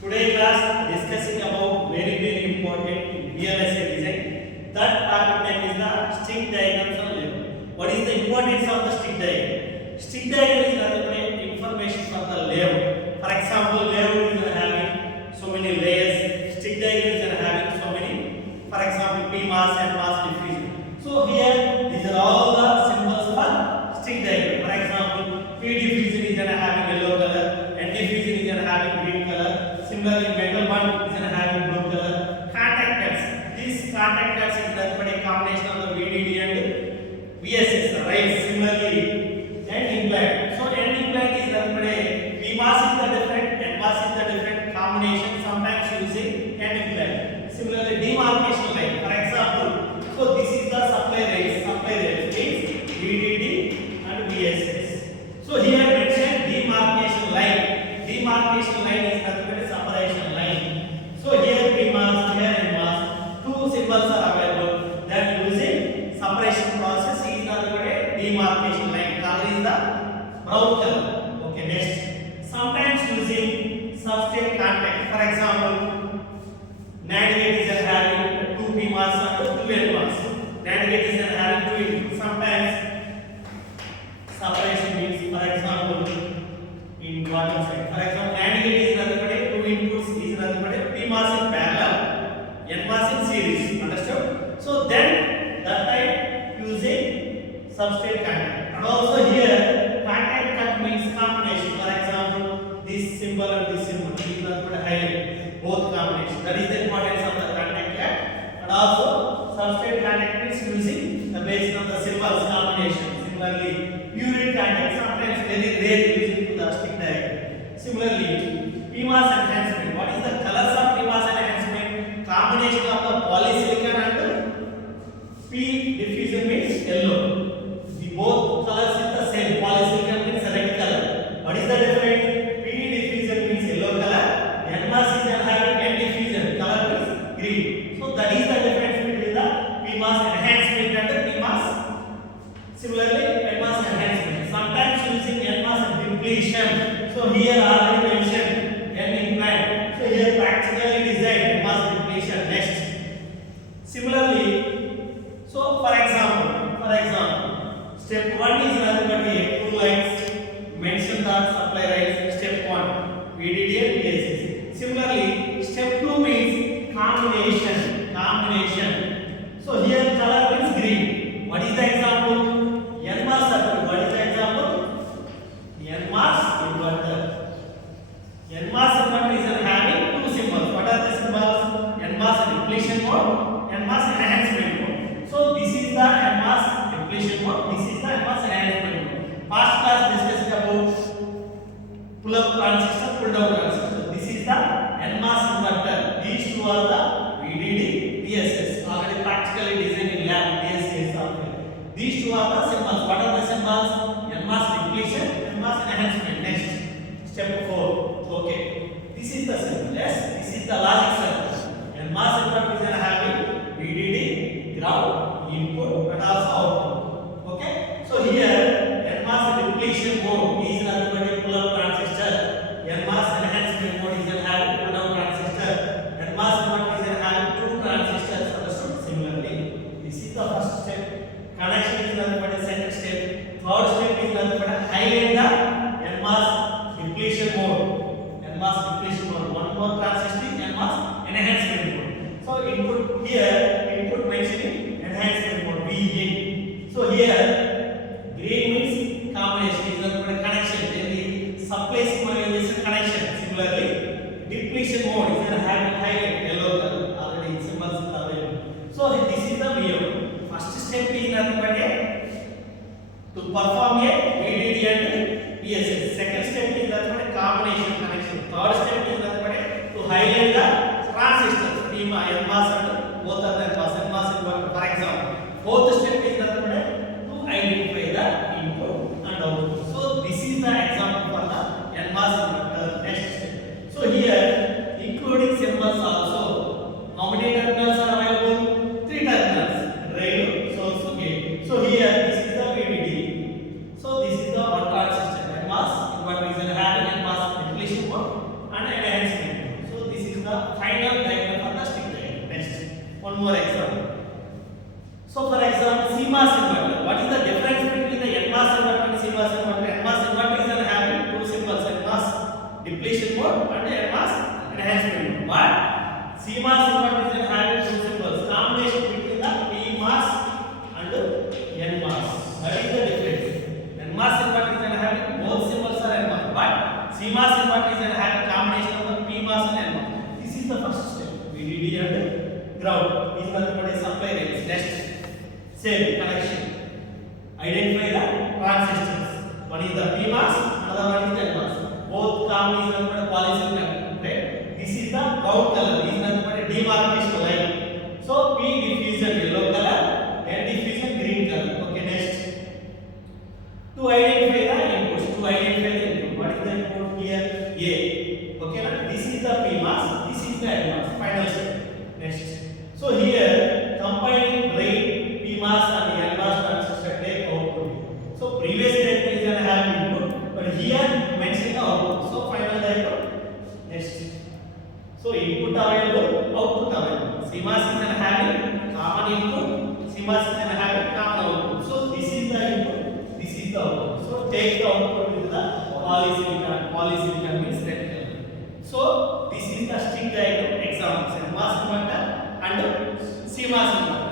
Today class discussing about very important VLSI design. That topic name is the stick diagrams of layout. What is the importance of the stick diagram? Stick diagram is nothing but information for the layout. For example, layout is having so many layers. Stick diagram is having so many. For example, P mass and mass diffusion. So here these are all the symbols for stick diagram. For example, P diffusion is having yellow color, and diffusion is having green color. Similarly, metal one is having blue color. Contact cuts. These contact cuts is nothing but a combination of the VDD and VSS, right? Similarly, end implant. So end implant is nothing but a P mass is the different, N mass is the different combination. Sometimes using end implant. Similarly, demarcation line. For example, so this is the supply rails. Supply rails means VDD and VSS. So here mentioned demarcation line. Demarcation line is nothing but a separation line. So here P mass, here N mass, two symbols are available. Then using separation process is nothing but a demarcation line. Color is the brown color. Okay, next. Sometimes using substrate contact. For example, NAND gate is having 2 P mass and 2 N mass. NAND gate is having 2 inputs. Sometimes separation means, for example, in bottom side. For example, NAND gate is nothing but a 2 inputs is nothing but a P mass in parallel, N mass in series. Understood? So then that time using substrate contact. And also here contact cut means combination. For example, this symbol and this symbol is nothing but a highlight. Both combination. That is the importance of the contact cut. And also substrate contact means using the basis of the symbols combination. Similarly, purity contact sometimes very rare using to the stick diagram. Similarly, PMOS enhancement. What is the colors of PMOS enhancement? Combination of the polysilicon and P diffusion means yellow. The both colors is the same. Polysilicon means red color. What is the difference? P diffusion means yellow color. NMOS is having N diffusion. Color means green. So that is the difference between the PMOS enhancement and the PMOS. Similarly, NMOS enhancement. Sometimes using NMOS depletion. So here already mentioned N implant. So here practically designed NMOS depletion. Next. Similarly, so for example, step 1 is nothing but a 2 lines mention the supply rails. Step 1 VDD and VSS. Similarly, step 2 means combination. So here color means green. What is the example? NMOS circuit. What is the example? NMOS inverter. NMOS inverter is having two symbols. What are the symbols? NMOS depletion mode, NMOS enhancement mode. So this is the NMOS depletion mode. This is the NMOS enhancement mode. Past class discussed about pull-up transistor, pull-down transistor. This is the NMOS inverter. These two are the VDD, VSS. Already practically designed in lab. VSS are there. These two are the symbols. What are the symbols? NMOS depletion, NMOS enhancement. Next, step 4. Okay, this is the symbol. Yes, this is the logic circuit. NMOS inverter is having VDD, ground, input, and also output. Okay, so here NMOS depletion mode is nothing but a pull-up transistor. NMOS enhancement mode is having pull-down transistor. NMOS inverter is having two transistors. Understood? Similarly, this is the first step. Connection is nothing but a second step. Third step is nothing but a highlight the NMOS depletion mode. NMOS depletion mode. One more transistor is NMOS enhancement mode. So input here, input mentioning enhancement mode VIN. So here green means combination is nothing but a connection. Then the supply symbol is a connection. Similarly, depletion mode is having highlight yellow color. Already symbols are available. So this is the VO. First step is nothing but a to perform a VDD and VSS. Second step is nothing but a combination connection. Third step is nothing but a to highlight the transistors. NMOS and both are the NMOS inverter. For example, fourth step is nothing but a to identify the input and output. So this is the example for the NMOS inverter. Next step. So here including symbols also. How many terminals are available? 3 terminals. Rail, source, gate. So here this is the VDD. So this is the one transistor. NMOS inverter is having NMOS depletion mode and enhancement mode. So One more example. So for example, CMOS inverter. What is the difference between the NMOS inverter and CMOS inverter? NMOS inverter is having two symbols, NMOS depletion mode and NMOS enhancement mode. But CMOS inverter is having two symbols, combination between the PMOS and NMOS. That is the difference. NMOS inverter is having both symbols are NMOS, but CMOS inverter is having combination of the PMOS and NMOS. This is the first step. VDD and ground. These are the supply rails. Next. Same connection. Identify the transistors. One is the PMOS, another one is the NMOS. Both combinations are polysilicon. Right? This is the ground color. This is the demarcation line. So P diffusion yellow color, N diffusion green color. Okay, next. To identify the inputs. To identify the input. What is the input here? A. Okay, now this is the PMOS. This is the NMOS. Final step. Next. So here combining drain PMOS and NMOS transistor take output. So previous step is going to have input, but here mentioning the output. So final diagram. Next. So input available, output available. CMOS is going to have common input. CMOS is going to have common output. So this is the input. This is the output. So take the output with the polysilicon. Polysilicon means red color. So this is the stick diagram examples. NMOS inverter and CMOS inverter.